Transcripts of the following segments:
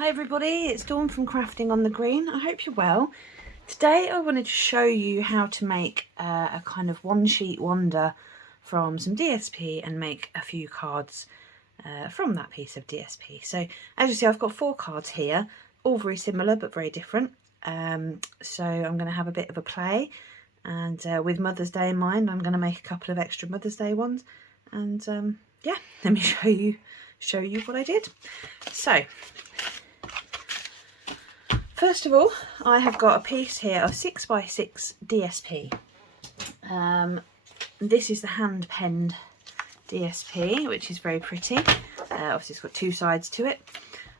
Hi everybody, it's Dawn from Crafting on the Green. I hope you're well. Today I wanted to show you how to make a kind of one sheet wonder from some DSP and make a few cards from that piece of DSP. So as you see, I've got 4 cards here, all very similar but very different. So I'm going to have a bit of a play, and with Mother's Day in mind, I'm going to make a couple of extra Mother's Day ones, and yeah, let me show you what I did. So first of all, I have got a piece here of 6x6 DSP. This is the hand penned DSP, which is very pretty. Obviously it's got 2 sides to it.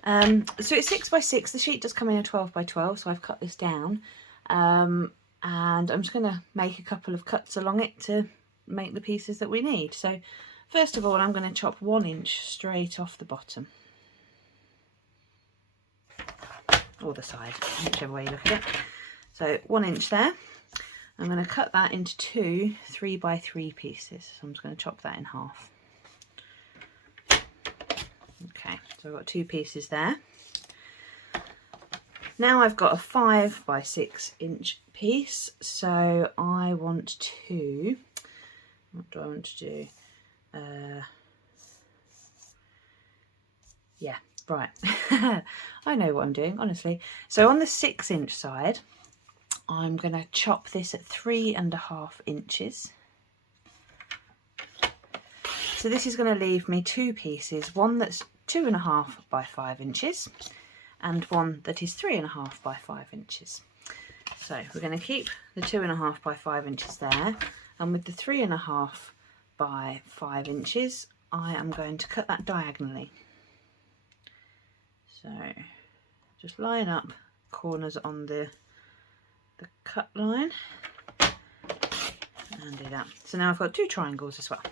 So it's 6x6, the sheet does come in a 12x12, so I've cut this down. And I'm just going to make a couple of cuts along it to make the pieces that we need. So first of all, I'm going to chop 1 inch straight off the bottom. Or the side, whichever way you look at it. So 1 inch there. I'm going to cut that into 2 3x3 pieces. So I'm just going to chop that in half. Okay, so I've got 2 pieces there. Now I've got a 5x6 inch piece. So I want to, what do I want to do? Yeah. Right, I know what I'm doing, honestly. So on the 6 inch side, I'm going to chop this at 3.5 inches. So this is going to leave me 2 pieces, one that's 2.5 by 5 inches and one that is 3.5 by 5 inches. So we're going to keep the 2.5 by 5 inches there, and with the 3.5 by 5 inches, I am going to cut that diagonally. So just line up corners on the cut line and do that. So now I've got 2 triangles as well.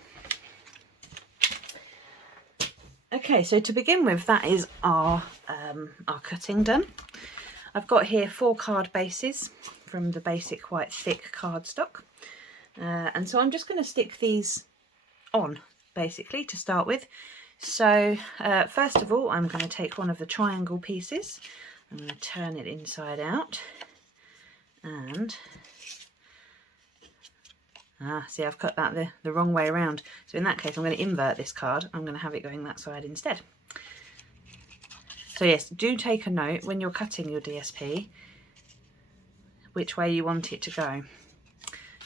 Okay, so to begin with, that is our cutting done. I've got here 4 card bases from the basic quite thick cardstock, and so I'm just going to stick these on basically to start with. So first of all, I'm going to take one of the triangle pieces, I'm going to turn it inside out, and see, I've cut that the wrong way around. So in that case, I'm going to invert this card. I'm going to have it going that side instead. So yes, do take a note when you're cutting your DSP which way you want it to go.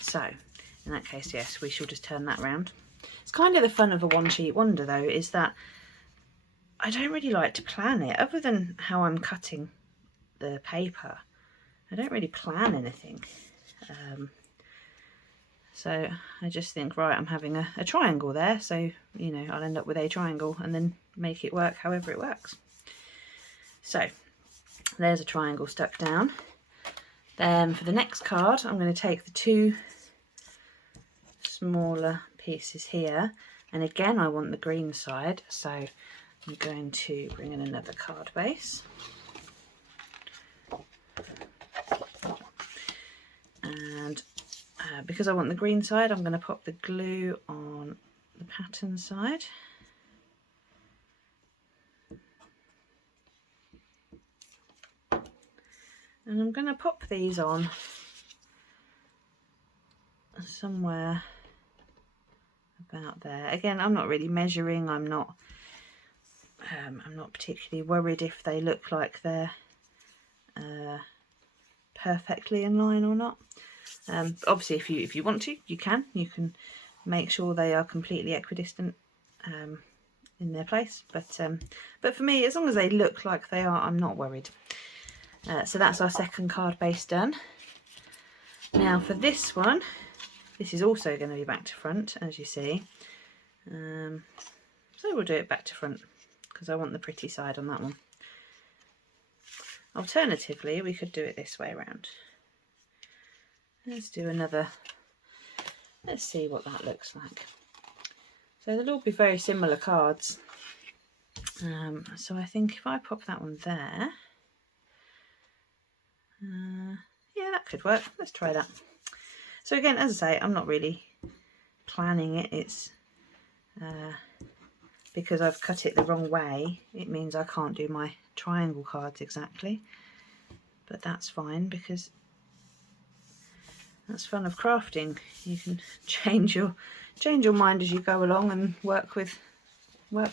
So in that case, yes, we shall just turn that round. It's kind of the fun of a one sheet wonder though, is that I don't really like to plan it, other than how I'm cutting the paper. I don't really plan anything. So I just think, right, I'm having a triangle there, so you know, I'll end up with a triangle and then make it work however it works. So there's a triangle stuck down. Then for the next card, I'm going to take the 2 smaller pieces here, and again I want the green side, so I'm going to bring in another card base, and because I want the green side, I'm going to pop the glue on the pattern side. And I'm going to pop these on somewhere about there. Again, I'm not really measuring. I'm not particularly worried if they look like they're perfectly in line or not. Obviously, if you want to, you can make sure they are completely equidistant in their place. But for me, as long as they look like they are, I'm not worried. So that's our second card base done. Now for this one, this is also going to be back to front, as you see. So we'll do it back to front because I want the pretty side on that one. Alternatively, we could do it this way around. Let's do another. Let's see what that looks like. So they'll all be very similar cards. So I think if I pop that one there, yeah, that could work. Let's try that. So again, as I say, I'm not really planning it. It's because I've cut it the wrong way, it means I can't do my triangle cards exactly, but that's fine because that's fun of crafting. You can change your mind as you go along and work with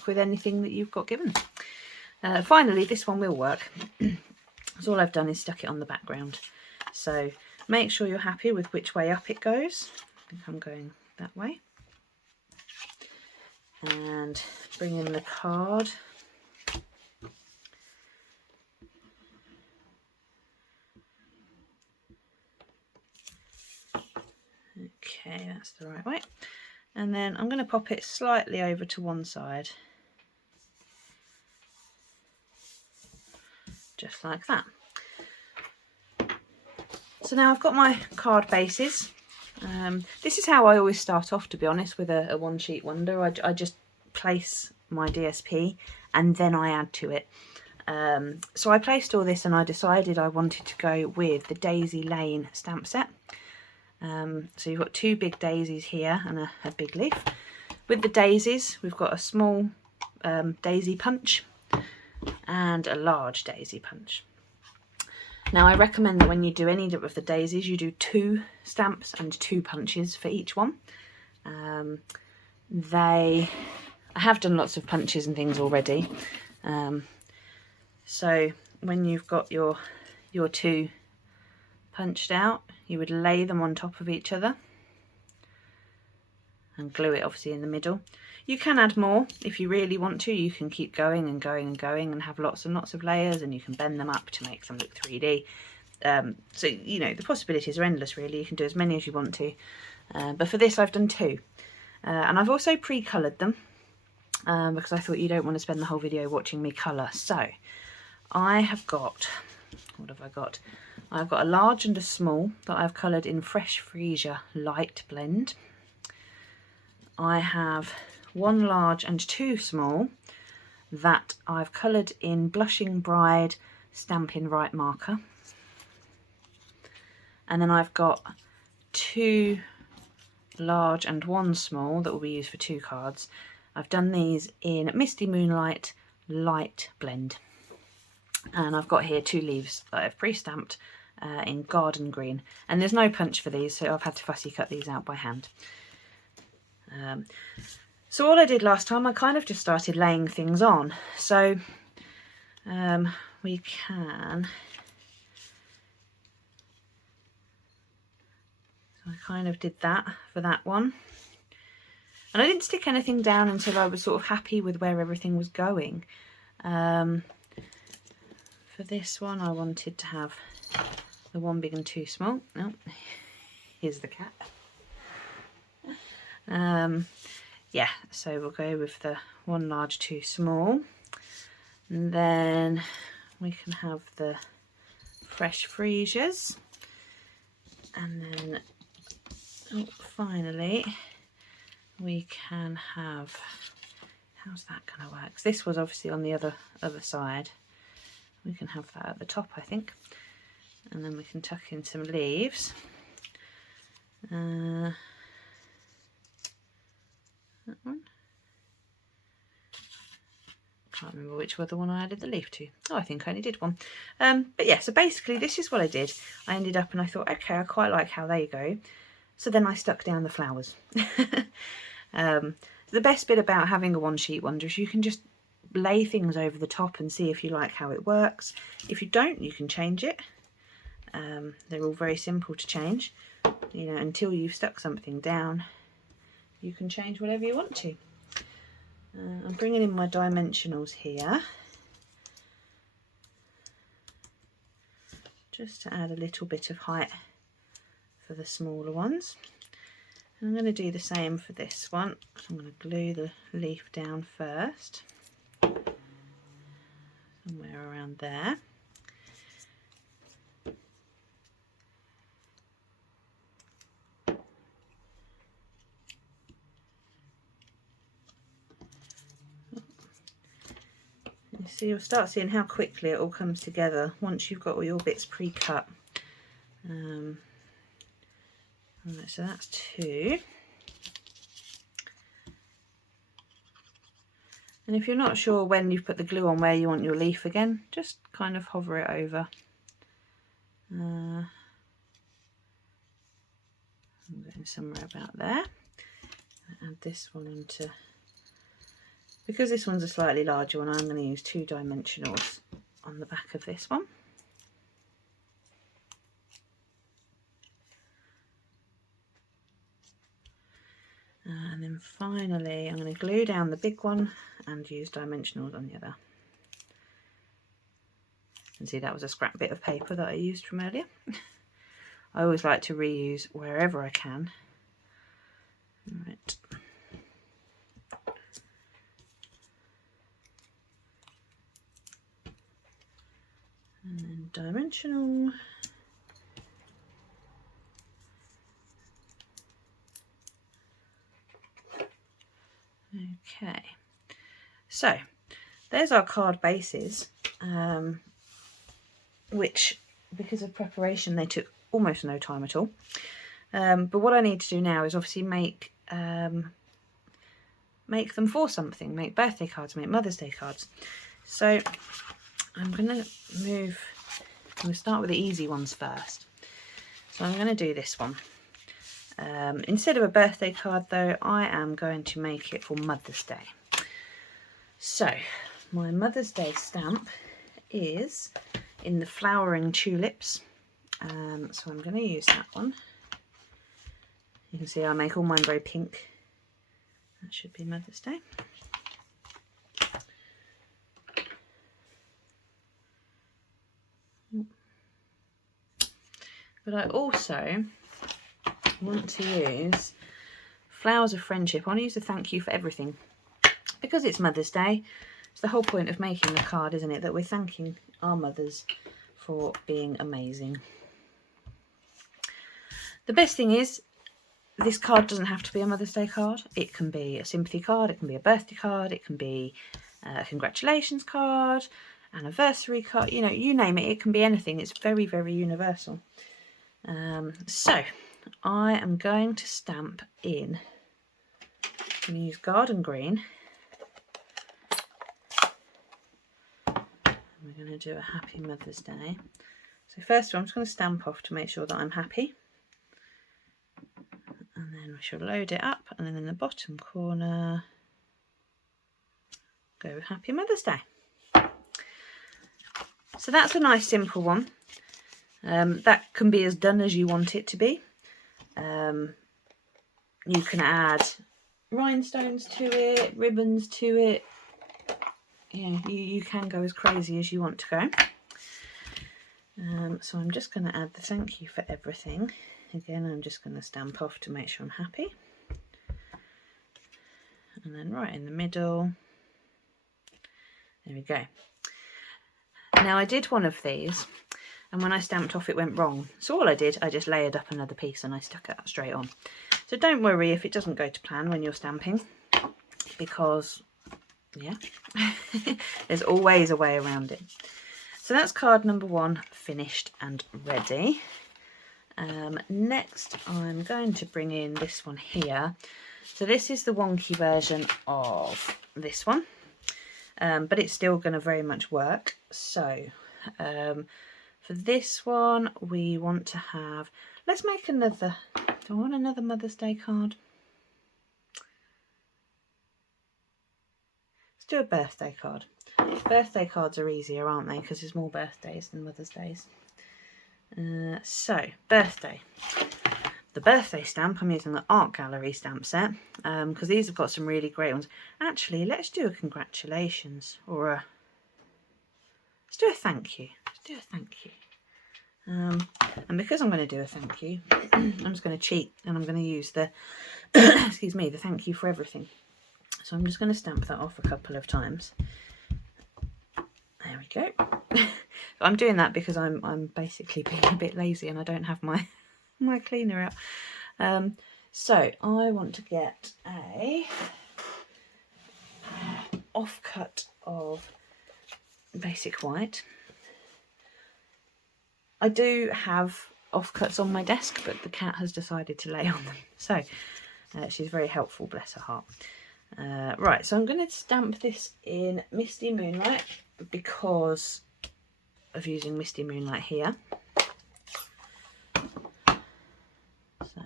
anything that you've got given. Finally, this one will work. So all I've done is stuck it on the background. So make sure you're happy with which way up it goes. I think I'm going that way. And bring in the card. Okay, that's the right way. And then I'm going to pop it slightly over to one side. Just like that. So now I've got my card bases. This is how I always start off, to be honest, with a one sheet wonder. I just place my DSP and then I add to it. So I placed all this and I decided I wanted to go with the Daisy Lane stamp set. So you've got two big daisies here and a big leaf. With the daisies, we've got a small daisy punch and a large daisy punch. Now I recommend that when you do any of the daisies, you do 2 stamps and 2 punches for each one. I have done lots of punches and things already. So when you've got your 2 punched out, you would lay them on top of each other and glue it obviously in the middle. You can add more if you really want to. You can keep going and going and going and have lots and lots of layers, and you can bend them up to make them look 3D. So, you know, the possibilities are endless really. You can do as many as you want to. But for this I've done 2. And I've also pre-coloured them because I thought you don't want to spend the whole video watching me colour. So I have got, what have I got? I've got a large and a small that I've coloured in Fresh Freesia Light Blend. I have 1 large and 2 small that I've coloured in Blushing Bride Stampin' Right marker. And then I've got 2 large and 1 small that will be used for 2 cards. I've done these in Misty Moonlight Light Blend. And I've got here 2 leaves that I've pre-stamped in Garden Green. And there's no punch for these, so I've had to fussy cut these out by hand. So all I did last time, I kind of just started laying things on. So we can... So I kind of did that for that one. And I didn't stick anything down until I was sort of happy with where everything was going. For this one, I wanted to have the 1 big and 2 small. Oh, here's the cat. Yeah, so we'll go with the 1 large, 2 small. And then we can have the Fresh Freesias. And then, oh, finally, we can have, how's that going to work? This was obviously on the other side. We can have that at the top, I think. And then we can tuck in some leaves. That one. Can't remember which other one I added the leaf to. Oh, I think I only did one. But yeah, so basically this is what I did. I ended up and I thought, okay, I quite like how they go. So then I stuck down the flowers. The best bit about having a one sheet wonder is you can just lay things over the top and see if you like how it works. If you don't, you can change it. They're all very simple to change. You know, until you've stuck something down, you can change whatever you want to. I'm bringing in my dimensionals here, just to add a little bit of height for the smaller ones. And I'm going to do the same for this one. I'm going to glue the leaf down first, somewhere around there. So you'll start seeing how quickly it all comes together once you've got all your bits pre-cut. Right, so that's 2. And if you're not sure when you've put the glue on where you want your leaf again, just kind of hover it over. I'm going somewhere about there. Add this one into, because this one's a slightly larger one, I'm going to use 2 dimensionals on the back of this one. And then finally I'm going to glue down the big one and use dimensionals on the other. And see, that was a scrap bit of paper that I used from earlier. I always like to reuse wherever I can. Right. And then dimensional. Okay, so there's our card bases, which, because of preparation, they took almost no time at all. But what I need to do now is obviously make them for something, make birthday cards, make Mother's Day cards. So I'm going to start with the easy ones first. So I'm going to do this one. Instead of a birthday card though, I am going to make it for Mother's Day. So my Mother's Day stamp is in the flowering tulips. So I'm going to use that one. You can see I make all mine very pink. That should be Mother's Day. But I also want to use Flowers of Friendship. I want to use a thank you for everything. Because it's Mother's Day, it's the whole point of making the card, isn't it? That we're thanking our mothers for being amazing. The best thing is, this card doesn't have to be a Mother's Day card. It can be a sympathy card, it can be a birthday card, it can be a congratulations card, anniversary card, you know, you name it, it can be anything. It's very, very universal. So I am going to stamp in, I'm going to use Garden Green. We're going to do a Happy Mother's Day. So first of all, I'm just going to stamp off to make sure that I'm happy. And then we shall load it up, and then in the bottom corner, go with Happy Mother's Day. So that's a nice simple one. That can be as done as you want it to be. You can add rhinestones to it, ribbons to it. You know, you can go as crazy as you want to go. So I'm just going to add the thank you for everything. Again, I'm just going to stamp off to make sure I'm happy. And then right in the middle. There we go. Now I did one of these, and when I stamped off it went wrong. So all I did, I just layered up another piece and I stuck it straight on. So don't worry if it doesn't go to plan when you're stamping, because yeah, there's always a way around it. So that's card number 1 finished and ready. Next I'm going to bring in this one here. So this is the wonky version of this one, but it's still going to very much work. So for this one we want to have, let's make another, do I want another Mother's Day card? Let's do a birthday card. Birthday cards are easier, aren't they, because there's more birthdays than Mother's Days. So birthday, the birthday stamp, I'm using the art gallery stamp set, because these have got some really great ones. Actually, let's do a congratulations, or a, let's do a thank you. Let's do a thank you. And because I'm going to do a thank you, I'm just going to cheat, and I'm going to use the excuse me, the thank you for everything. So I'm just going to stamp that off a couple of times. There we go. I'm doing that because I'm basically being a bit lazy and I don't have my cleaner out. So I want to get a offcut of basic white. I do have offcuts on my desk, but the cat has decided to lay on them. So she's very helpful, bless her heart. Right, so I'm going to stamp this in Misty Moonlight because of using Misty Moonlight here. So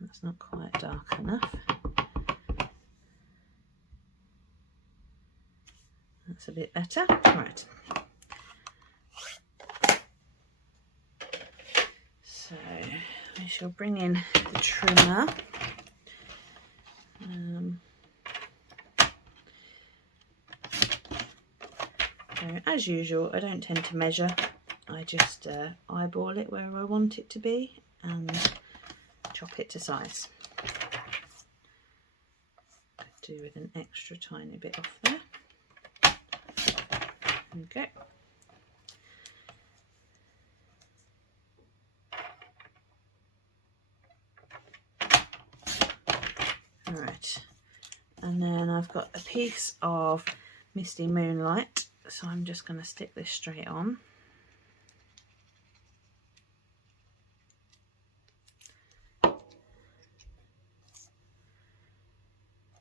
that's not quite dark enough. That's a bit better. Right. So I shall bring in the trimmer. So as usual, I don't tend to measure. I just eyeball it where I want it to be and chop it to size. Do with an extra tiny bit off there. Okay. Alright, and then I've got a piece of Misty Moonlight, so I'm just going to stick this straight on.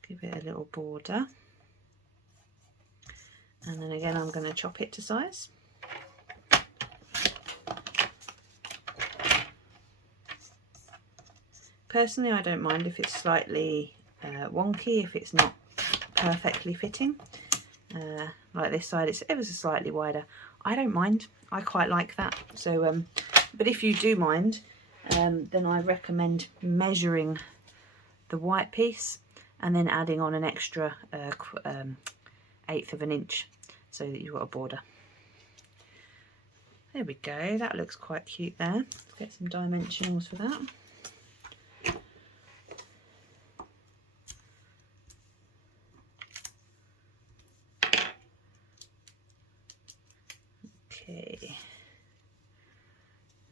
Give it a little border, and then again I'm going to chop it to size. Personally, I don't mind if it's slightly wonky, if it's not perfectly fitting. Like this side, it's ever so slightly wider. I don't mind. I quite like that. So, but if you do mind, then I recommend measuring the white piece and then adding on an extra 1/8 of an inch so that you've got a border. There we go. That looks quite cute there. Let's get some dimensionals for that. Okay,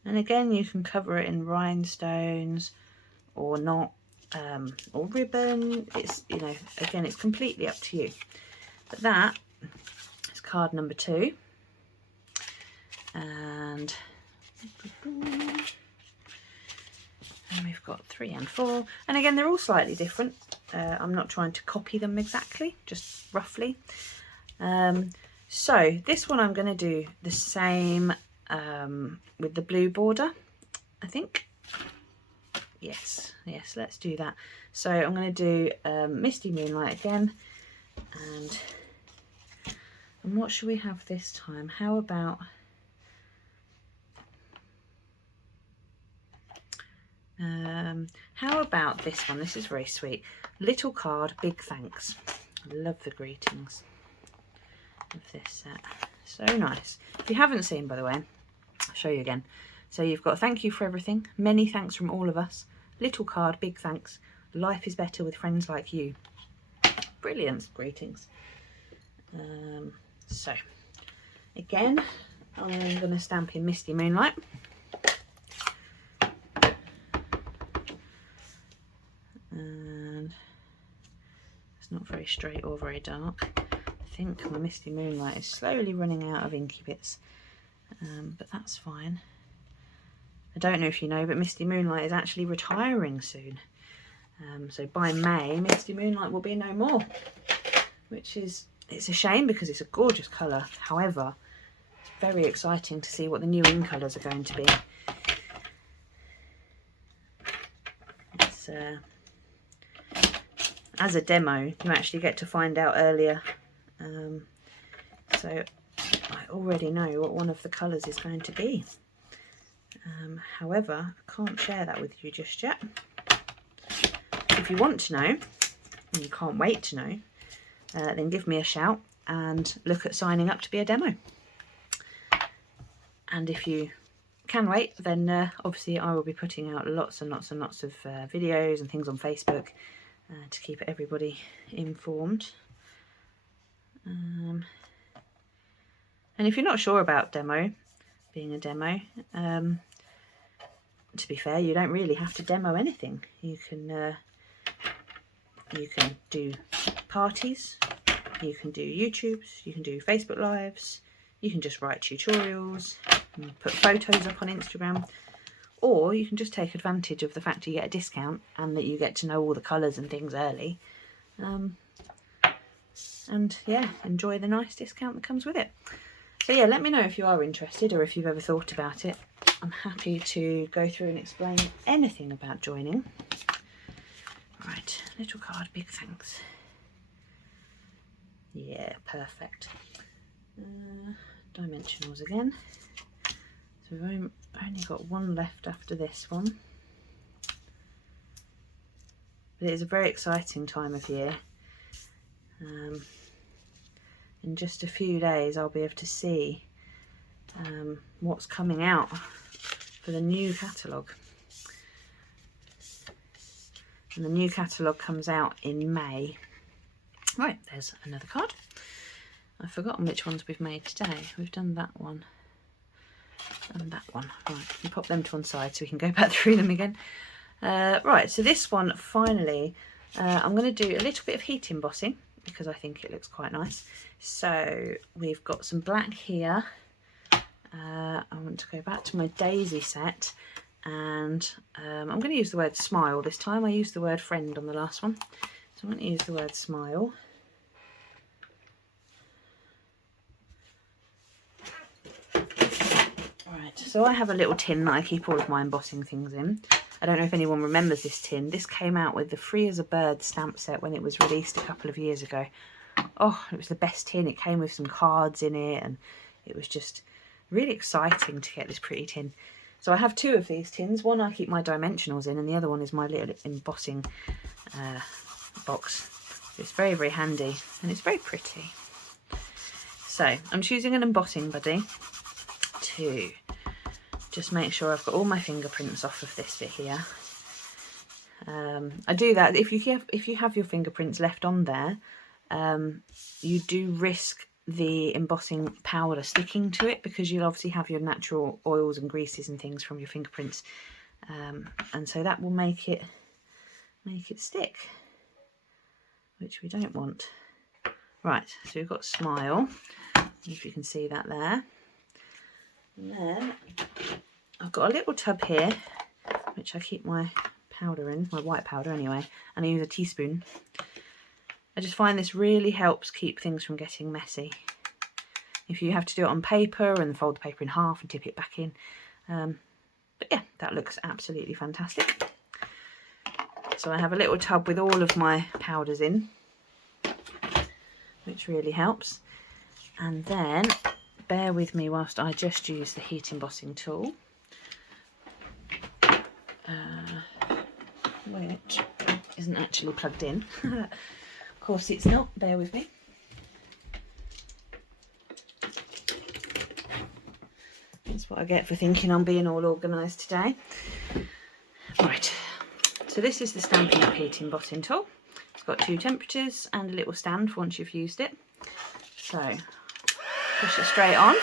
and again you can cover it in rhinestones or not, or ribbon. It's, you know, again it's completely up to you. But that is card number 2, and we've got 3 and 4, and again they're all slightly different. I'm not trying to copy them exactly, just roughly. So this one I'm going to do the same with the blue border, I think. Yes, let's do that. So I'm going to do Misty Moonlight again, and what should we have this time? How about this one? This is very sweet. Little card, big thanks. I love the greetings of this set. So nice. If you haven't seen, by the way, I'll show you again. So you've got thank you for everything, many thanks from all of us, little card, big thanks, life is better with friends like you. Brilliant greetings. So again, I'm going to stamp in Misty Moonlight. And it's not very straight or very dark. I think my Misty Moonlight is slowly running out of inky bits, but that's fine. I don't know if you know, but Misty Moonlight is actually retiring soon. So by May, Misty Moonlight will be no more, which is, it's a shame because it's a gorgeous colour. However, it's very exciting to see what the new in colours are going to be. It's, as a demo, you actually get to find out earlier. So I already know what one of the colours is going to be. However, I can't share that with you just yet. If you want to know, and you can't wait to know, then give me a shout and look at signing up to be a demo. And if you can wait, then obviously I will be putting out lots and lots and lots of videos and things on Facebook to keep everybody informed. And if you're not sure about being a demo, to be fair, you don't really have to demo anything. You can do parties, you can do YouTubes, you can do Facebook Lives, you can just write tutorials, and put photos up on Instagram, or you can just take advantage of the fact you get a discount and that you get to know all the colours and things early. And yeah, enjoy the nice discount that comes with it. So yeah, let me know if you are interested or if you've ever thought about it. I'm happy to go through and explain anything about joining. Right, little card, big thanks. Yeah, perfect. Dimensionals again. So we've only got one left after this one. But it is a very exciting time of year. In just a few days I'll be able to see what's coming out for the new catalogue. And the new catalogue comes out in May. Right, there's another card. I've forgotten which ones we've made today. We've done that one and that one. Right, we pop them to one side so we can go back through them again. Right, so this one finally, I'm going to do a little bit of heat embossing because I think it looks quite nice. So we've got some black here. I want to go back to my daisy set, and I'm going to use the word smile this time. I used the word friend on the last one, so I'm going to use the word smile. Right, so I have a little tin that I keep all of my embossing things in. I don't know if anyone remembers this tin. This came out with the Free as a Bird stamp set when it was released a couple of years ago. Oh, it was the best tin. It came with some cards in it, and it was just really exciting to get this pretty tin. So I have two of these tins. One I keep my dimensionals in, and the other one is my little embossing box. It's very, very handy, and it's very pretty. So I'm choosing an embossing buddy to just make sure I've got all my fingerprints off of this bit here. I do that if you have your fingerprints left on there. You do risk the embossing powder sticking to it because you'll obviously have your natural oils and greases and things from your fingerprints, and so that will make it stick, which we don't want. Right, so we've got smile, if you can see that there. And then I've got a little tub here which I keep my powder in, my white powder anyway, and I use a teaspoon. I just find this really helps keep things from getting messy. If you have to do it on paper and fold the paper in half and tip it back in. But yeah, that looks absolutely fantastic. So I have a little tub with all of my powders in, which really helps. And then, bear with me whilst I just use the heat embossing tool. Which isn't actually plugged in. Of course it's not, bear with me. That's what I get for thinking I'm being all organised today. Right, so this is the Stampin Up heat embossing tool. It's got two temperatures and a little stand for once you've used it. So, push it straight on.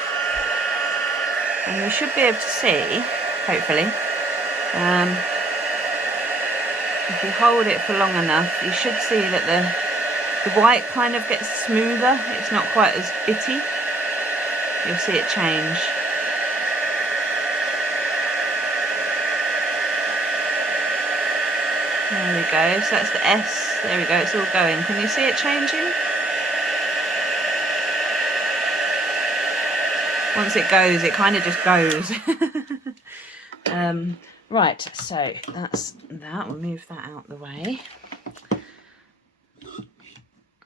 And you should be able to see, hopefully, if you hold it for long enough, you should see that the white kind of gets smoother. It's not quite as bitty. You'll see it change. There we go, so that's the S. There we go, it's all going. Can you see it changing? Once it goes, it kind of just goes. Right, so that's that. We'll move that out the way.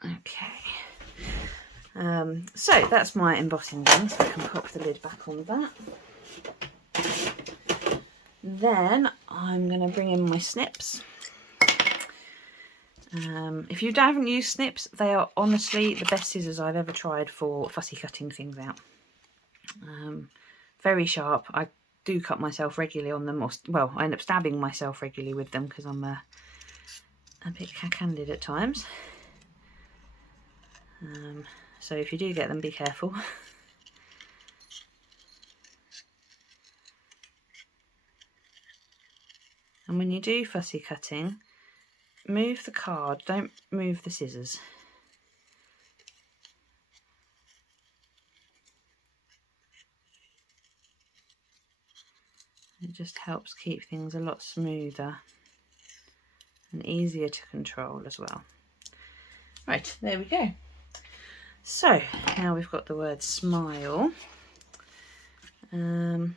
Okay. So that's my embossing done, so I can pop the lid back on that. Then I'm going to bring in my snips. If you haven't used snips, they are honestly the best scissors I've ever tried for fussy cutting things out. Very sharp. I do cut myself regularly on them, or well, I end up stabbing myself regularly with them because I'm a bit cack-handed at times. So if you do get them, be careful. And when you do fussy cutting, move the card, don't move the scissors. It just helps keep things a lot smoother and easier to control as well. Right, there we go. So now we've got the word smile. Did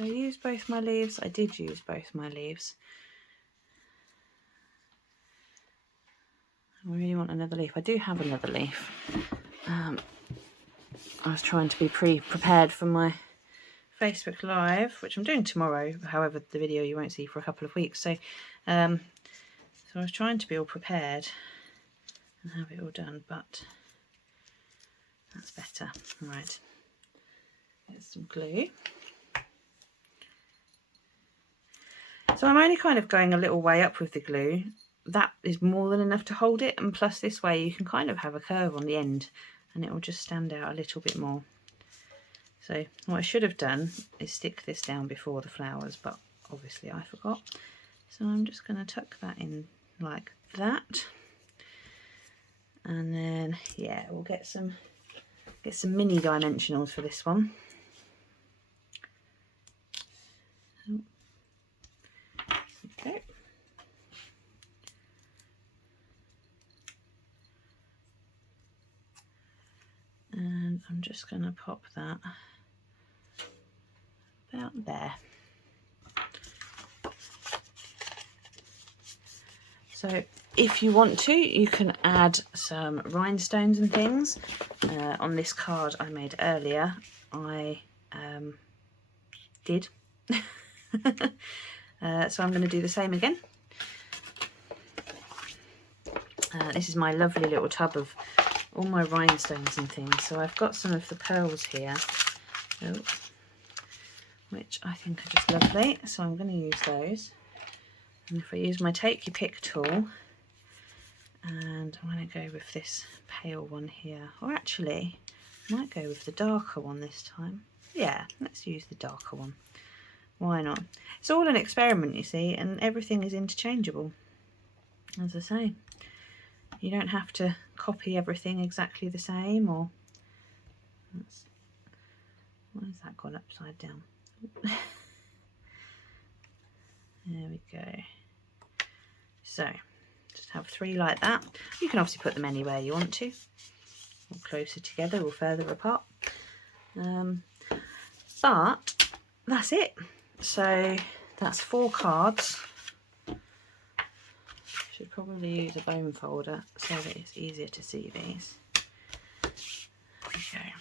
I use both my leaves? I did use both my leaves. I really want another leaf. I do have another leaf. I was trying to be prepared for my Facebook Live, which I'm doing tomorrow. However, the video you won't see for a couple of weeks. So I was trying to be all prepared and have it all done, but that's better. Right, get some glue. So I'm only kind of going a little way up with the glue. That is more than enough to hold it, and plus this way you can kind of have a curve on the end and it will just stand out a little bit more. So what I should have done is stick this down before the flowers, but obviously I forgot. So I'm just going to tuck that in like that, and then yeah, we'll get some mini dimensionals for this one. Okay. And I'm just going to pop that about there. So if you want to, you can add some rhinestones and things. On this card I made earlier, I did. So I'm going to do the same again. This is my lovely little tub of all my rhinestones and things. So I've got some of the pearls here, which I think are just lovely. So I'm going to use those. And if I use my take your pick tool, and I'm going to go with this pale one here, or actually I might go with the darker one this time. Yeah, let's use the darker one. Why not? It's all an experiment, you see, and everything is interchangeable. As I say, you don't have to copy everything exactly the same, or why has that gone upside down? There we go. So just have 3 like that. You can obviously put them anywhere you want to, or closer together or further apart, but that's it. So that's 4 cards. Should probably use a bone folder so that it's easier to see these. Okay.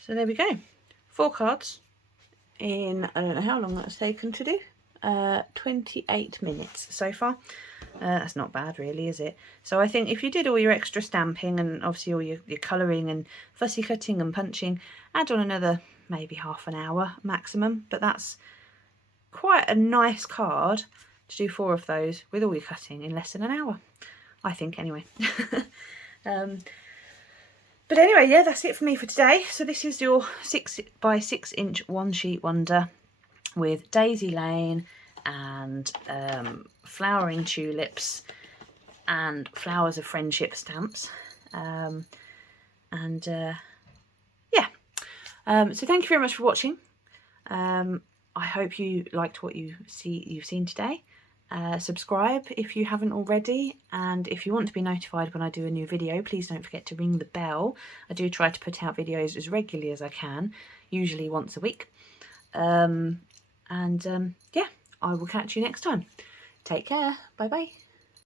So there we go, 4 cards in, I don't know how long that's taken to do, 28 minutes so far. That's not bad really, is it? So I think if you did all your extra stamping and obviously all your colouring and fussy cutting and punching, add on another maybe half an hour maximum, but that's quite a nice card to do 4 of those with all your cutting in less than an hour, I think, anyway. But anyway, yeah, that's it for me for today. So this is your 6 by 6 inch one sheet wonder with Daisy Lane and flowering tulips and flowers of friendship stamps. Yeah. So thank you very much for watching. I hope you liked what you've seen today. Subscribe if you haven't already, and if you want to be notified when I do a new video, please don't forget to ring the bell. I do try to put out videos as regularly as I can, usually once a week. Yeah, I will catch you next time. Take care. Bye bye.